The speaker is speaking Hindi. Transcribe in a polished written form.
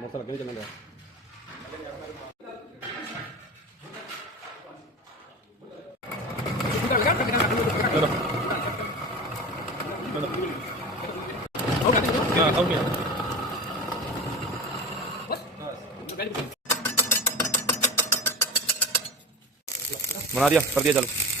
मोटर लगे नहीं चलने दे बना दिया कर दिया चलो